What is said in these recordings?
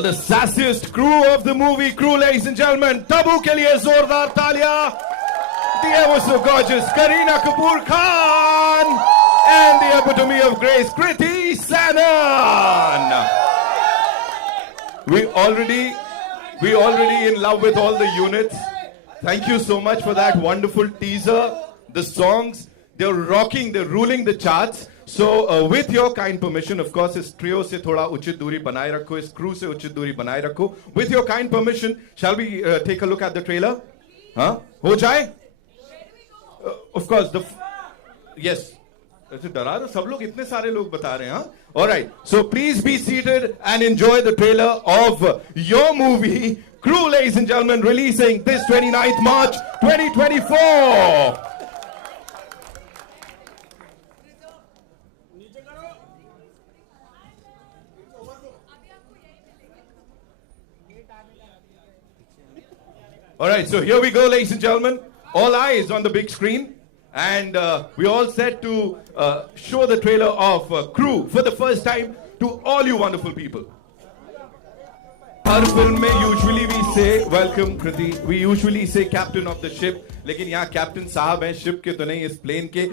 The sassiest crew of the movie crew, ladies and gentlemen. Tabu ke liye zordar taaliyan. The ever so gorgeous Kareena Kapoor Khan and the epitome of grace, Kriti Sanon. We already in love with all the units. Thank you so much for that wonderful teaser. The songs, they're rocking, they're ruling the charts. So with your kind permission, of course, इस trio से थोड़ा उचित दूरी बनाए रखो, इस crew से उचित दूरी बनाए रखो. With your kind permission, shall we take a look at the trailer? हाँ, हो जाए? Of course, yes. ऐसे डरा दो, सब लोग इतने सारे लोग बता रहे हैं, हाँ? All right. So please be seated and enjoy the trailer of your movie, Crew, ladies and gentlemen, releasing this 29th March 2024. All right, so here we go, ladies and gentlemen. All eyes on the big screen. And we all set to show the trailer of Crew for the first time to all you wonderful people. Our film mein usually we say, welcome Kriti, we usually say captain of the ship. लेकिन यहाँ captain साहब हैं ship के तो नहीं, इस plane के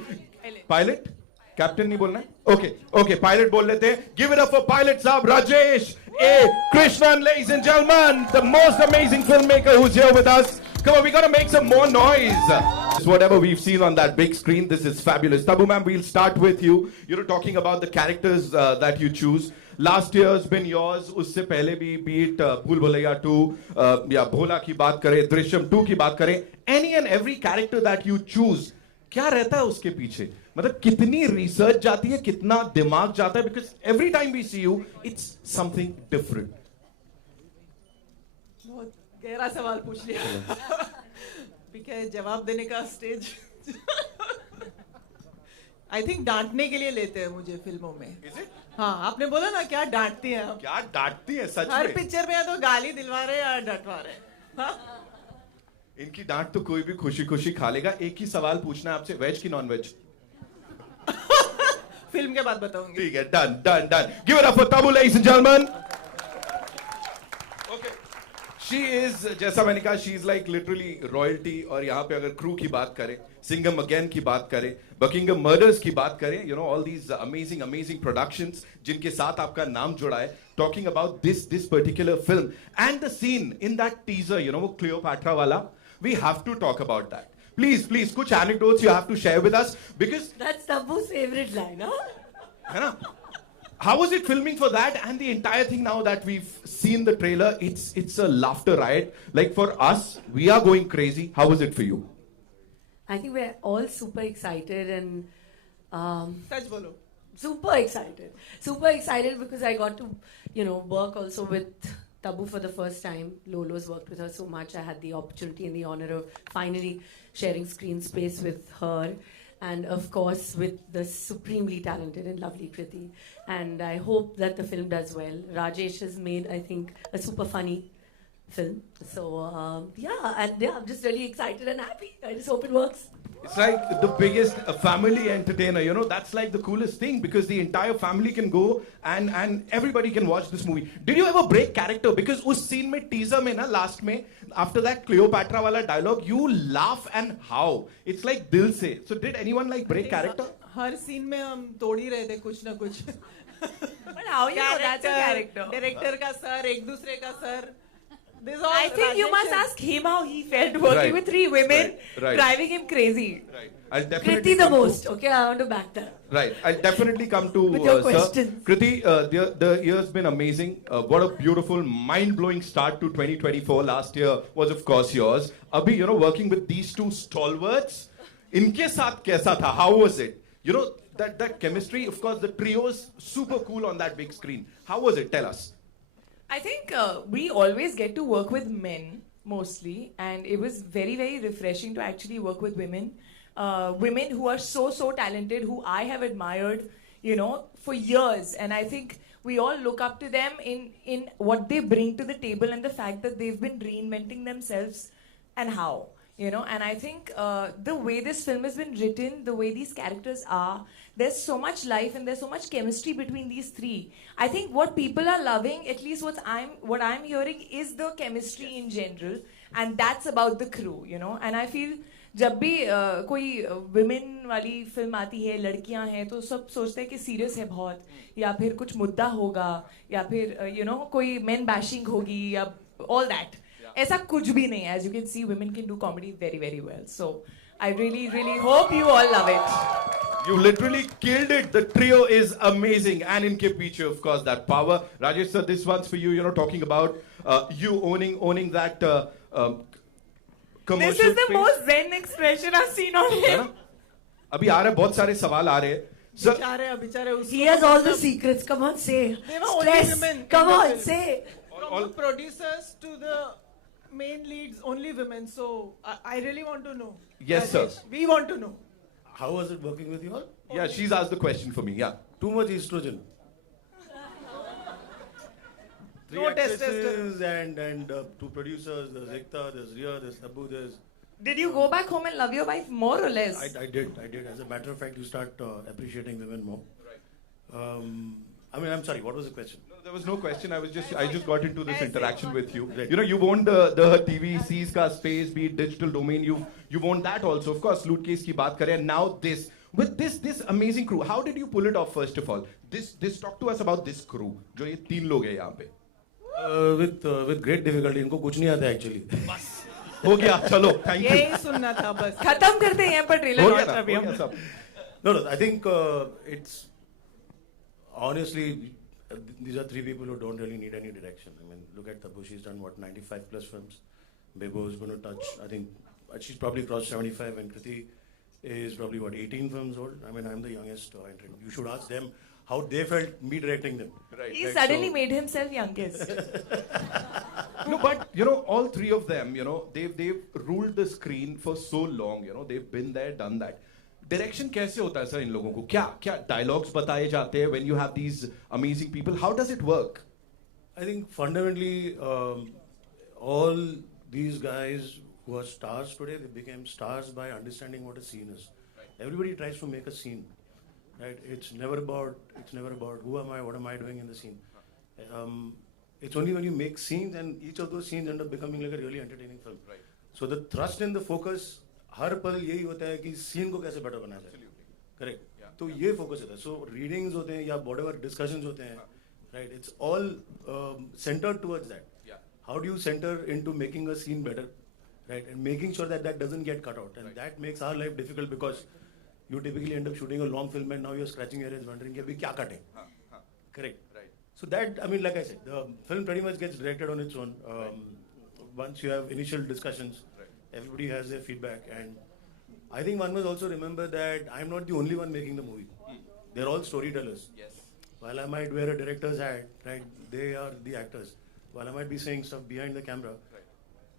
pilot? Captain नहीं बोलना है? Okay, pilot बोल लेते हैं. Give it up for pilot साहब Rajesh A. Krishnan, ladies and gentlemen, the most amazing filmmaker who's here with us. Come on, we gotta make some more noise. Whatever we've seen on that big screen, this is fabulous. Tabu ma'am, we'll start with you. You're talking about the characters that you choose. Last year's been yours. उससे पहले भी beat भूल भुलैया 2 या भोला की बात करें, दृश्यम 2 की बात करें. Any and every character that you choose, क्या रहता है उसके पीछे? मतलब कितनी research जाती है, कितना दिमाग जाता है? Because every time we see you, it's something different. बहुत गहरा सवाल पूछ लिया. because जवाब देने का स्टेज I think डांटने के लिए लेते हैं मुझे फिल्मों में. हाँ, आपने बोला ना क्या डांटती हैं हम? क्या डांटती है सच में? हर पिक्चर में या तो गाली दिलवा रहे या डटवा रहे. हाँ? इनकी डांट तो कोई भी खुशी खुशी खा लेगा. एक ही सवाल पूछना है आपसे, वेज की नॉन वेज? फिल्म के बाद बताऊंगी. ठीक है, done. Give it up for Tabu, ladies and gentlemen. Okay. She is, जैसा मैंने कहा, she is like literally royalty. और यहाँ पे अगर crew की बात करें, Singham Again की बात करें, Buckingham Murders की बात करें, you know, all these amazing productions जिनके साथ आपका नाम जुड़ा है, talking about this particular film and the scene in that teaser, you know, वो Cleopatra वाला, we have to talk about that. Please, कुछ anecdotes you have to share with us because that's Tabu's favorite line, huh? है ना? How was it filming for that and the entire thing now that we've seen the trailer? It's a laughter riot. Like for us, we are going crazy. How was it for you? I think we're all super excited and सच बोलो. Super excited because I got to, you know, work also with Tabu for the first time. Lolo's worked with her so much. I had the opportunity and the honor of finally sharing screen space with her. And of course, with the supremely talented and lovely Kriti. And I hope that the film does well. Rajesh has made, I think, a super funny film. So, I'm just really excited and happy. I just hope it works. It's like the biggest family entertainer, you know, that's like the coolest thing because the entire family can go and everybody can watch this movie. Did you ever break character? Because उस scene में teaser में ना last में after that Cleopatra वाला dialogue, you laugh and how. It's like दिल से. So did anyone like break character? Her scene में हम तोड़ ही रहे थे कुछ ना कुछ. But how you know that's a character? Director का सर, एक दूसरे का sir. I think you must ask him how he felt working with 3 women, driving him crazy. Right. I'll definitely Kriti the most. Okay, I want to back that. Right. I'll definitely come to with your questions. Kriti, the year's been amazing. What a beautiful, mind-blowing start to 2024. Last year was, of course, yours. Abhi, you know, working with these 2 stalwarts, इनके साथ कैसा था? How was it? You know, that chemistry, of course, the trio's super cool on that big screen. How was it? Tell us. I think we always get to work with men mostly, and it was very, very refreshing to actually work with women. Women who are so talented, who I have admired, you know, for years. And I think we all look up to them in what they bring to the table and the fact that they've been reinventing themselves and how. You know, and I think the way this film has been written, the way these characters are, there's so much life and there's so much chemistry between these three. I think what people are loving, at least what I'm hearing, is the chemistry in general, and that's about the crew, you know. And I feel जब भी कोई women वाली film आती है, लड़कियां हैं, तो सब सोचते हैं कि serious है बहुत, या फिर कुछ मुद्दा होगा, या फिर you know कोई men bashing होगी, या all that. ऐसा कुछ भी नहीं है. As you can see, women can do comedy very, very well. So I really, really hope you all love it. You literally killed it. The trio is amazing. And इनके पीछे, of course, that power. Rajesh sir, this one's for you. You know, talking about you owning that commercial. This is the space. most zen expression I've seen on him. अभी आ रहे बहुत सारे सवाल आ रहे हैं. Sir, बेचारे He has all the secrets. Come on, say. They were only Stress. women. Come on, say. From the producers to the main leads, only women. So I really want to know. Yes, sir. We want to know. How was it working with you all? Yeah, she's asked the question for me. Yeah. Too much estrogen. Three No actresses and two producers. There's Ekta, there's Ria, there's Tabu, there's... Did you go back home and love your wife more or less? I did. As a matter of fact, you start appreciating women more. I mean, I'm sorry, what was the question? No, there was no question. I just got into this interaction with you. Right. You know, you own the TV, C's ka space, be it digital domain. You own that also. Of course, loot case ki baat kare. And now this. With this amazing crew, how did you pull it off? First of all, this talk to us about this crew. जो ये तीन लोग हैं यहाँ पे. With great difficulty. इनको कुछ नहीं आता actually. हो गया, चलो, thank you. यही सुनना था बस. खत्म करते हैं यहाँ पर हो ट्रेलर गया लॉन्च ना, अभी हो हम. गया सब. No, I think it's honestly these are three people who don't really need any direction. I mean, look at Tabu. She's done what 95 plus films. Bebo is going to touch. I think she's probably crossed 75, and Kriti is probably what 18 films old. I mean, I'm the youngest entrant. You should ask them how they felt me directing them. Right. He suddenly made himself youngest. No, but you know, all three of them, you know, they've ruled the screen for so long. You know, they've been there, done that. Direction कैसे होता है sir इन लोगों को? क्या dialogues बताए जाते हैं when you have these amazing people? How does it work? I think fundamentally, all these guys who are stars today, they became stars by understanding what a scene is. Right. Everybody tries to make a scene, right? It's never about who am I, what am I doing in the scene. It's only when you make scenes and each of those scenes end up becoming like a really entertaining film. Right. So the thrust and the focus हर पल यही होता है कि scene को कैसे better बनाया जाए. Correct. तो ये फोकस होता है. सो रीडिंग्स होते हैं या whatever discussions होते हैं, right? It's all centered towards that. How do you center into making a scene better, right? And making sure that that doesn't get cut out. And that makes our life difficult because you typically end up shooting a long film and now you're scratching your head wondering कि अभी क्या कटें. Correct. Right. So that, I mean, like I said, the film pretty much gets directed on its own. Once you have initial discussions, everybody has their feedback, and I think one must also remember that I'm not the only one making the movie. They're all storytellers. Yes. While I might wear a director's hat, right, they are the actors. While I might be saying stuff behind the camera,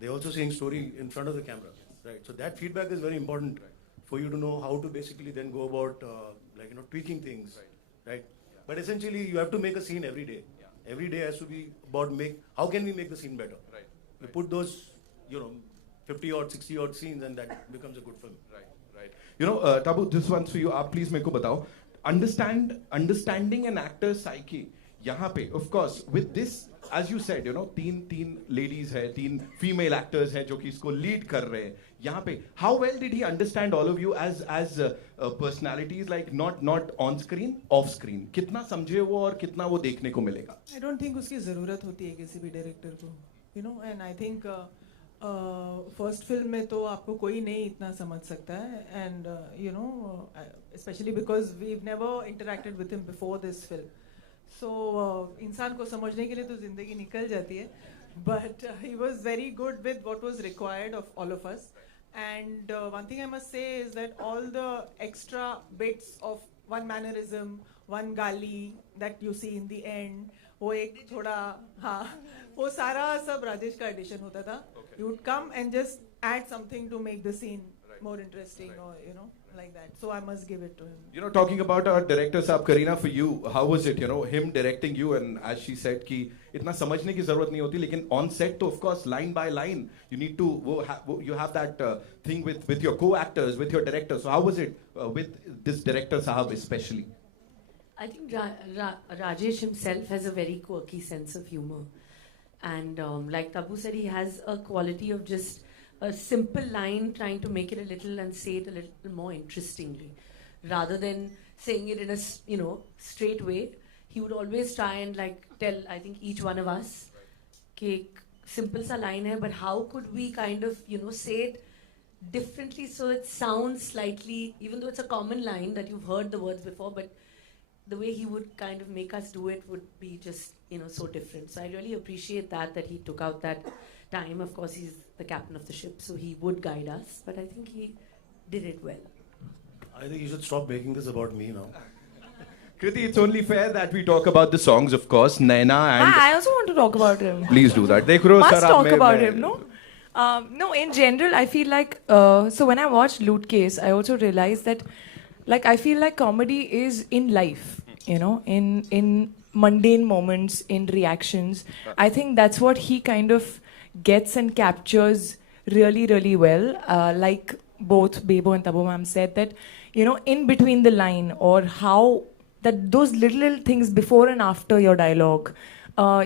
they're also saying story in front of the camera, right? So that feedback is very important for you to know how to basically then go about, like, you know, tweaking things, right? But essentially, you have to make a scene every day. Every day has to be about how can we make the scene better? Right. You put those, you know, 50 odd, 60 odd scenes, and that becomes a good film. Right. You know, Tabu, this one's for you. आप please मेरे को बताओ. Understanding an actor's psyche. यहाँ पे, of course, with this, as you said, you know, तीन ladies हैं, तीन female actors हैं जो कि इसको lead कर रहे हैं. यहाँ पे, how well did he understand all of you as personalities, like not on screen, off screen? कितना समझे वो और कितना वो देखने को मिलेगा? I don't think उसकी ज़रूरत होती है किसी भी director को. You know, and I think first film में तो आपको कोई नहीं इतना समझ सकता है, and you know specially because we never interacted with him before this film. So इंसान को समझने के लिए तो जिंदगी निकल जाती है, but he was very good with what was required of all of us. And one thing I must say is that all the extra bits of one mannerism, one गाली that you see in the end, वो एक थोड़ा, हाँ, वो सारा सब राजेश का addition होता था. You would come and just add something to make the scene more interesting, or you know, like that. So I must give it to him. You know, talking about our director साहब, Kareena, for you, how was it? You know, him directing you, and as she said कि इतना समझने की जरूरत नहीं होती, लेकिन on set तो of course line by line you need to you have that thing with your co-actors, with your director. So how was it with this director साहब especially? I think Rajesh himself has a very quirky sense of humor. And like Tabu said, he has a quality of just a simple line, trying to make it a little and say it a little more interestingly. Rather than saying it in a, you know, straight way, he would always try and like tell, I think, each one of us, कि simple sa line hai, but how could we kind of, you know, say it differently so it sounds slightly, even though it's a common line that you've heard the words before, but the way he would kind of make us do it would be just, you know, so different. So I really appreciate that he took out that time. Of course, he's the captain of the ship, so he would guide us, but I think he did it well. I think you should stop making this about me now. Kriti, it's only fair that we talk about the songs, of course. Naina and... I also want to talk about him. Please do that. Must talk about him, no? No, in general, I feel like... so when I watched Loot Case, I also realized that like I feel like comedy is in life, you know, in mundane moments, in reactions. I think that's what he kind of gets and captures really, really well. Like both Bebo and Tabu ma'am said that, you know, in between the line, or how that those little things before and after your dialogue,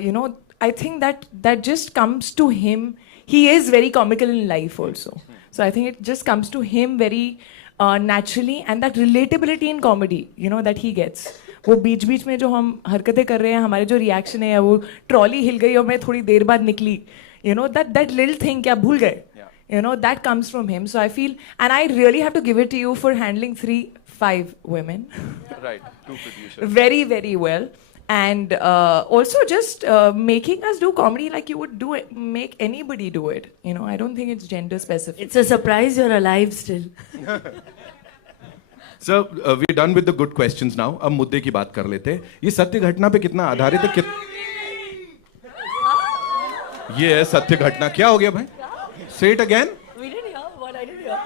you know, I think that just comes to him. He is very comical in life also. So I think it just comes to him very naturally, and that relatability in comedy, you know, that he gets. वो बीच बीच में जो हम हरकतें कर रहे हैं, हमारे जो रिएक्शन है, वो ट्रॉली हिल गई और मैं थोड़ी देर बाद निकली, you know, that little thing क्या भूल गए, you know, that comes from him. So I feel, and I really have to give it to you for handling 5 women. Right, 2 producers. Very, very well. And also just making us do comedy like you would do it, make anybody do it. You know, I don't think it's gender specific. It's a surprise you're alive still. So we're done with the good questions now. अब मुद्दे की बात कर लेते हैं. ये सत्य घटना पे कितना आधारित है? ये है सत्य घटना. क्या हो गया भाई? Say it again. We didn't hear what I didn't hear.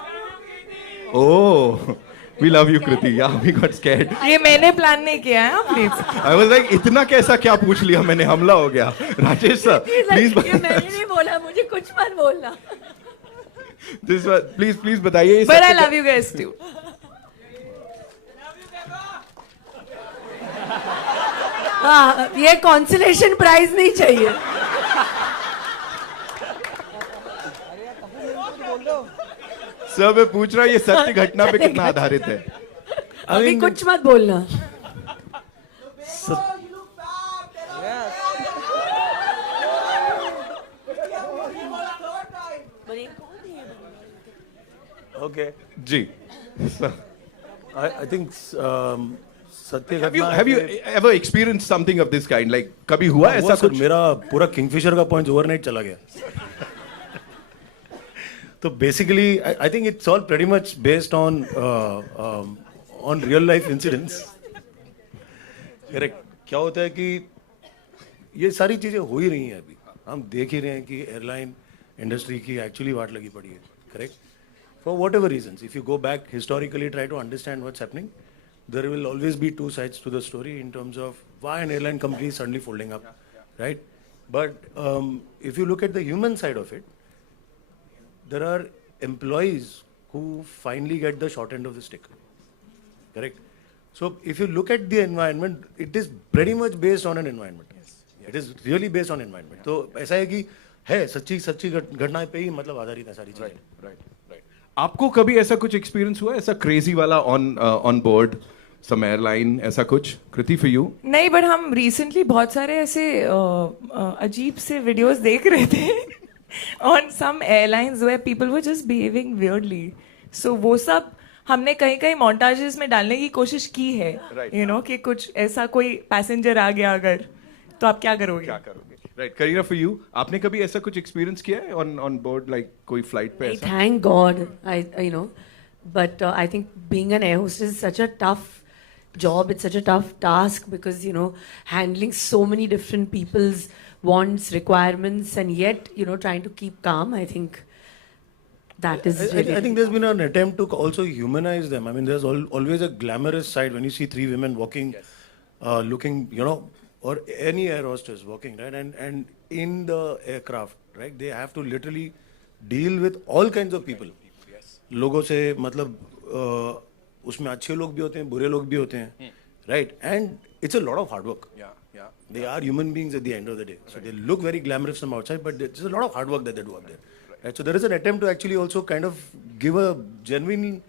Oh, we love you, Kriti. Yeah, we got scared. ये मैंने प्लान नहीं किया है, please. I was like, इतना कैसा क्या पूछ लिया मैंने, हमला हो गया. Rajesh sir, please. ये मैंने नहीं बोला, मुझे कुछ मत बोलना. This one, please बताइए. But I love you guys too. हाँ, ये consolation prize नहीं चाहिए. सर मैं पूछ रहा ये सत्य घटना पे कितना आधारित है? अभी कुछ मत बोलना. Okay. जी. I think सत्य घटना. Have you ever experienced something of this kind? Like कभी हुआ ऐसा कुछ? मेरा पूरा किंगफिशर का पॉइंट ओवरनाइट चला गया. So basically, I think it's all pretty much based on real life incidents. Correct. क्या होता है कि ये सारी चीजें हो ही रही हैं अभी. हम देख ही रहे हैं कि एयरलाइन इंडस्ट्री की एक्चुअली वाट लगी पड़ी है. Correct. For whatever reasons, if you go back historically, try to understand what's happening, there will always be 2 sides to the story in terms of why an airline company is suddenly folding up, right? But if you look at the human side of it, there are employees who finally get the short end of the stick, correct? So if you look at the environment, it is pretty much based on an environment. Yes. It is really based on environment. तो ऐसा है कि है सच्ची घटनाएं पे ही मतलब आधारित है सारी चीजें. Right. आपको कभी ऐसा कुछ एक्सपीरियंस हुआ ऐसा क्रेजी वाला ऑन बोर्ड सम एयरलाइन ऐसा कुछ? कृति फॉर यू? नहीं, बट हम रिसेंटली बहुत सारे ऐसे अजीब से वीडियोस देख रहे थे on some airlines where people were just behaving weirdly. So वो सब हमने कहीं montages में डालने की कोशिश की है, you know, कि कुछ ऐसा कोई पैसेंजर आ गया अगर तो आप क्या करोगे? Right, Kareena, for you, आपने कभी ऐसा कुछ experience किया है on board, like कोई flight पे ऐसा? Thank God, you know, but I think being an air hostess is such a tough job. It's such a tough task because, you know, handling so many different people's wants, requirements, and yet, you know, trying to keep calm. I think that is really. I think there's been an attempt to also humanize them. I mean, there's always a glamorous side when you see three women walking, looking, you know, or any air hostess walking, right? And in the aircraft, right? They have to literally deal with all kinds of people. लोगों से मतलब उसमें अच्छे लोग भी होते हैं, बुरे लोग भी होते हैं, right? And it's a lot of hard work. Yeah. They are human beings at the end of the day. So they look very glamorous from outside, but there's a lot of hard work that they do up there. Right? So there is an attempt to actually also kind of give a genuine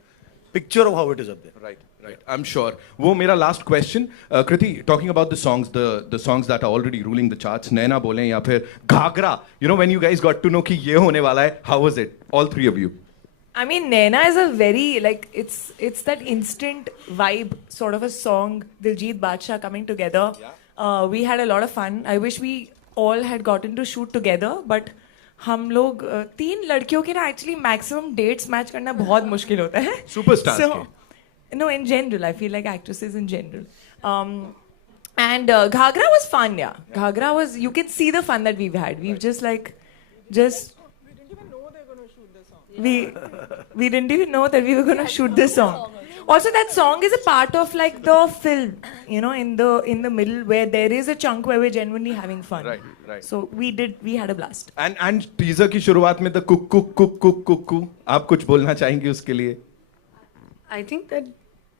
picture of how it is up there. Right. I'm sure. वो मेरा last question, Kriti, talking about the songs that are already ruling the charts, नैना बोले या फिर Ghaghara. You know, when you guys got to know कि ये होने वाला है, how was it? All three of you. I mean, Naina is a very, like, it's that instant vibe sort of a song, Diljit Badshah coming together. Yeah. We had a lot of fun. I wish we all had gotten to shoot together, but हम लोग तीन लड़कियों के ना actually maximum dates match करना बहुत मुश्किल होता है. Superstars So, no, in general, I feel like actresses in general. And Ghagra was fun, yeah. Ghagra was, you can see the fun that we've had. We've just we didn't even know that we were going to shoot this song. Also, that song is a part of like the film, you know, in the middle where there is a chunk where we're genuinely having fun. Right. So we had a blast. And teaser की शुरुआत में the cook. आप कुछ बोलना चाहेंगे उसके लिए? I think that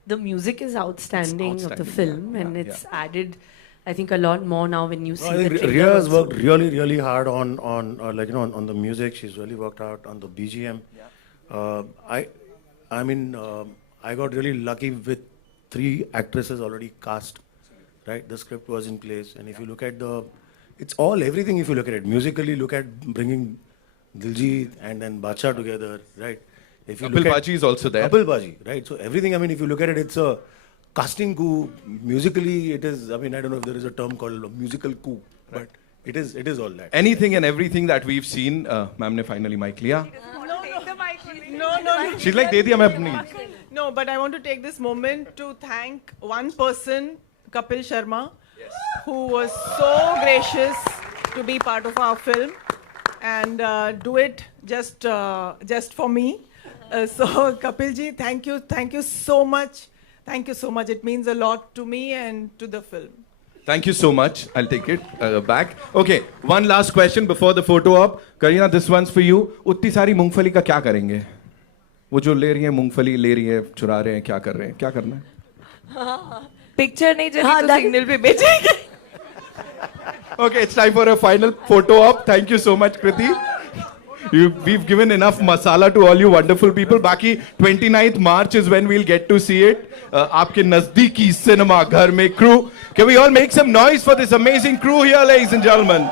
the music is outstanding of the film, and it's added, I think, a lot more now when you see I the think trailer Rhea has also. worked really hard on like, you know, on the music. She's really worked out on the BGM. I mean, I got really lucky with 3 actresses already cast, right? The script was in place, and if you look at it's all everything. If you look at it musically, look at bringing Diljit and then Badshah together, right? If you Kapil Baji is also there. Kapil Baji, right? So everything. I mean, if you look at it, it's a casting coup. Musically, it is. I mean, I don't know if there is a term called a musical coup, but it is all that. Anything and everything that we've seen, ma'am ने finally mic लिया. No. She's like, दे दिया मैं अपनी. No, but I want to take this moment to thank one person, Kapil Sharma, who was so gracious to be part of our film and do it just for me. So Kapil ji, thank you so much. Thank you so much. It means a lot to me and to the film. Thank you so much. I'll take it back. Okay, one last question before the photo op. Kareena, this one's for you. उतनी सारी मूंगफली का क्या करेंगे? वो जो ले रही है मूंगफली ले रही है, चुरा रहे हैं, क्या कर रहे हैं? क्या करना है? Picture नहीं चली तो signal पे बेचेंगे. Okay, it's time for a final photo op. Thank you so much, Kriti. We've given enough masala to all you wonderful people. बाकी 29th March is when we'll get to see it. आपके नजदीकी cinema घर में crew. Can we all make some noise for this amazing crew here, ladies and gentlemen?